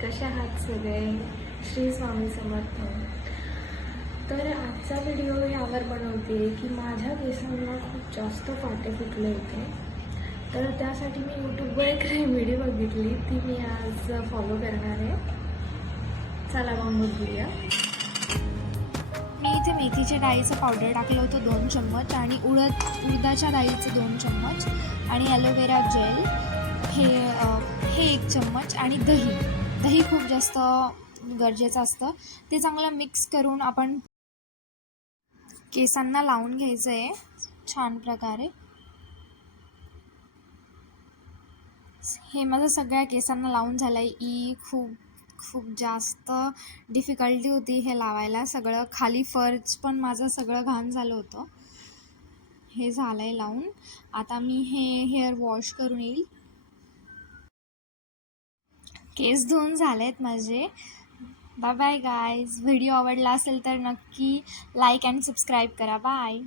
कशा आहात सगळे? श्री स्वामी समर्थ. तर आजचा व्हिडिओ यावर बनवते की माझ्या केसांना खूप जास्त फाटे फुटले होते. तर त्यासाठी मी यूट्यूबवर एक रेमेडी बघितली, ती मी आज फॉलो करणार आहे. चला मग बघूया. मी इथे मेथीच्या डाळीचं पावडर टाकलं होतं 2 चम्मच आणि उडदाच्या डाळीचं 2 चम्मच आणि ॲलोवेरा जेल हे 1 चम्मच आणि दही खूप जास्त गरजेचं असतं. ते चांगलं मिक्स करून आपण केसांना लावून घ्यायचं आहे छान प्रकारे. हे माझं सगळ्या केसांना लावून झालं आहे. खूप जास्त डिफिकल्टी होती हे लावायला. सगळं खाली फर्च पण माझं सगळं घाण झालं होतं. हे झालं आहे लावून. आता मी हे हेअर वॉश करून येईल. केस धुवून झाले आहेत माझे. Bye bye guys. व्हिडिओ आवडला असेल तर नक्की लाईक आणि सबस्क्राईब करा. बाय.